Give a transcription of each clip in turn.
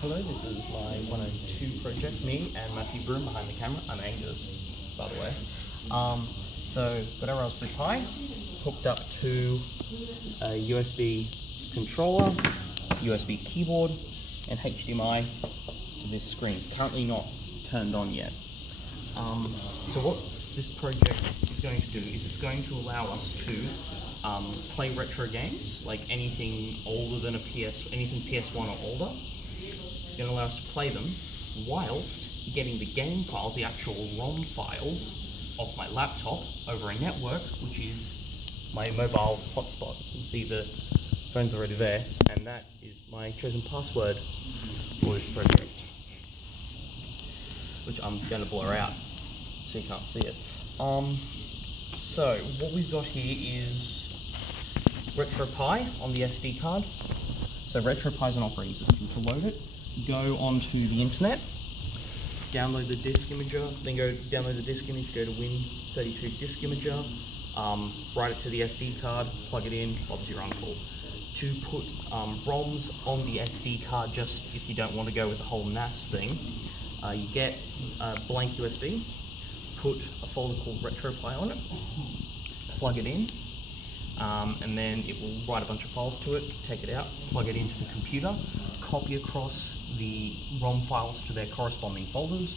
Hello, this is my 102 project, me and Matthew Broom behind the camera. I'm Angus, by the way. So, got our Raspberry Pi hooked up to a USB controller, USB keyboard, and HDMI to this screen. Currently not turned on yet. So what this project is going to do is it's going to allow us to play retro games, like anything older than anything PS1 or older. It's going to allow us to play them whilst getting the game files, the actual ROM files, off my laptop over a network, which is my mobile hotspot. You can see the phone's already there, and that is my chosen password for this project, which I'm going to blur out so you can't see it. So what we've got here is Retropie on the SD card. So Retropie is an operating system. To load it, go onto the internet, download the disk imager, then go download the disk image, go to Win32 disk imager, write it to the SD card, plug it in, Bob's your uncle. To put ROMs on the SD card, just if you don't want to go with the whole NAS thing, you get a blank USB, put a folder called Retropie on it, plug it in, and then it will write a bunch of files to it, take it out, plug it into the computer, copy across the ROM files to their corresponding folders,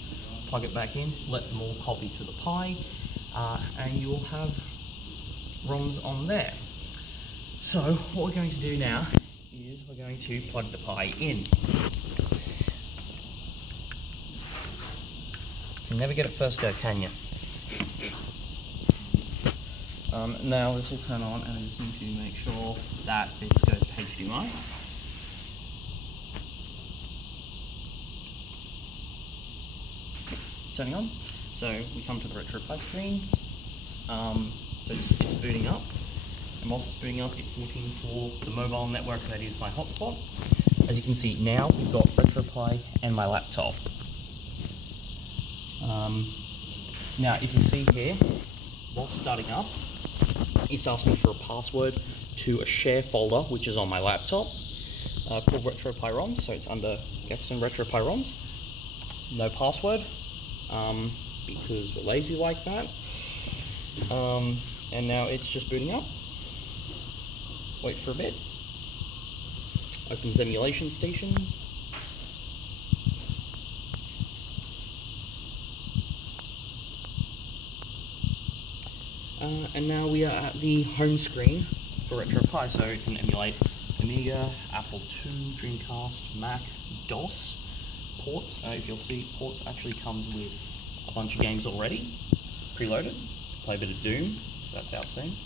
plug it back in, let them all copy to the Pi, and you will have ROMs on there. So what we're going to do now is we're going to plug the Pi in. You can never get it first go, can you? Now this will turn on, and I just need to make sure that this goes to HDMI. Turning on. So we come to the Retropie screen. So it's booting up. And whilst it's booting up, it's looking for the mobile network that is my hotspot. As you can see now, we've got Retropie and my laptop. Now if you see here, while starting up, it's asked me for a password to a share folder which is on my laptop called Retropie ROMs, so it's under Gexon Retropie ROMs. No password, because we're lazy like that. And now it's just booting up. Wait for a bit. Opens emulation station. And now we are at the home screen for Retropie, so it can emulate Amiga, Apple II, Dreamcast, Mac, DOS, ports. If you'll see, ports actually comes with a bunch of games already, preloaded. Play a bit of Doom, so that's our scene.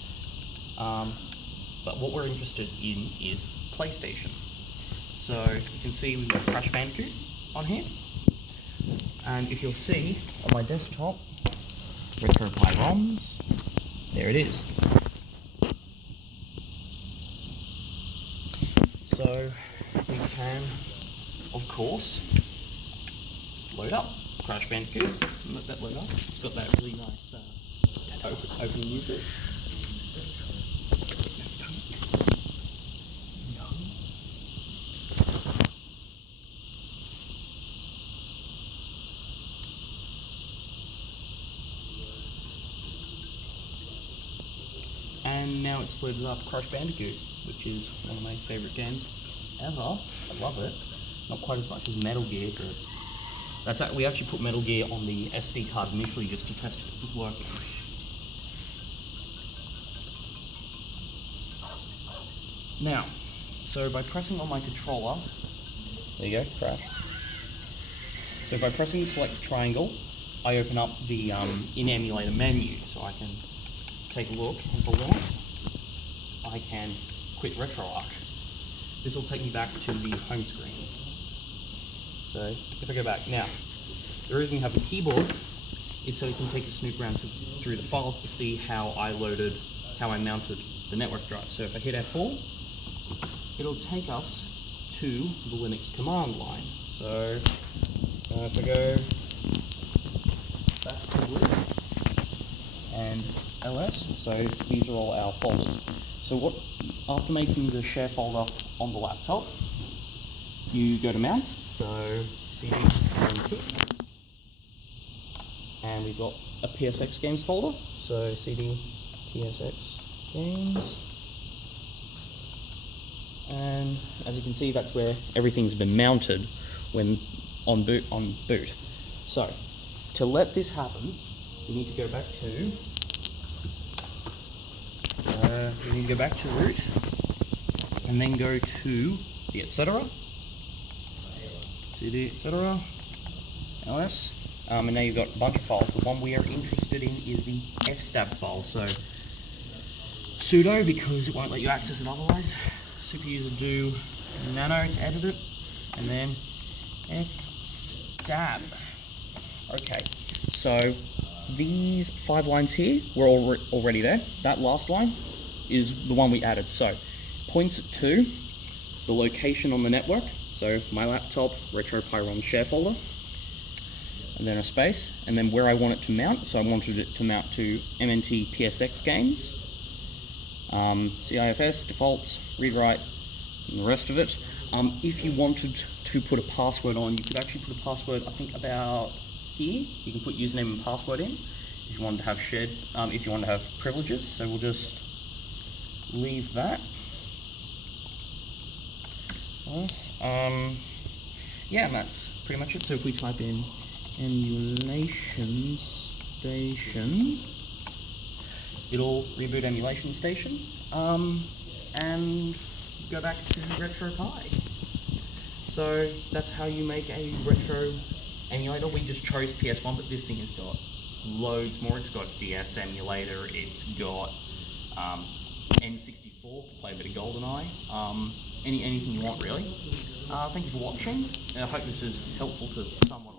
But what we're interested in is PlayStation. So you can see we've got Crash Bandicoot on here. And if you'll see on my desktop, Retropie ROMs, there it is. So we can, of course, load up Crash Bandicoot. Let that load up. It's got that really nice open music. And now it's loaded up Crash Bandicoot, which is one of my favourite games ever. I love it. Not quite as much as Metal Gear, but we actually put Metal Gear on the SD card initially just to test if it was working. Now, so by pressing on my controller, there you go, Crash. So by pressing the select triangle, I open up the in-emulator menu, so I can take a look, and for once, I can quit RetroArch. This will take me back to the home screen. So if I go back now, the reason we have a keyboard is so we can take a snoop around through the files to see how I mounted the network drive. So if I hit F4, it'll take us to the Linux command line. So if I go back to root and ls, so these are all our folders. So after making the share folder on the laptop, you go to mount, so CD MT, and we've got a PSX games folder, so CD PSX games, and as you can see, that's where everything's been mounted when on boot. So to let this happen, you need to go back to root, and then go to the etc. CD etc. ls. And now you've got a bunch of files. The one we are interested in is the fstab file. So sudo, because it won't let you access it otherwise. Superuser do nano to edit it, and then fstab. Okay, so these 5 lines here were already there. That last line is the one we added. So points it to the location on the network. So my laptop, Retropie ROM share folder, and then a space, and then where I want it to mount. So I wanted it to mount to MNT PSX games, CIFS, defaults, read write, and the rest of it. If you wanted to put a password on, you could actually put a password, I think about here. You can put username and password in if you wanted to have shared, if you want to have privileges. So we'll just leave that. Nice. Yeah, and that's pretty much it. So if we type in emulation station, it'll reboot emulation station, and go back to Retropie. So that's how you make a retro emulator. We just chose PS1, but this thing has got loads more. It's got DS emulator, it's got N64 to play a bit of GoldenEye, anything you want really. Thank you for watching. I hope this is helpful to someone.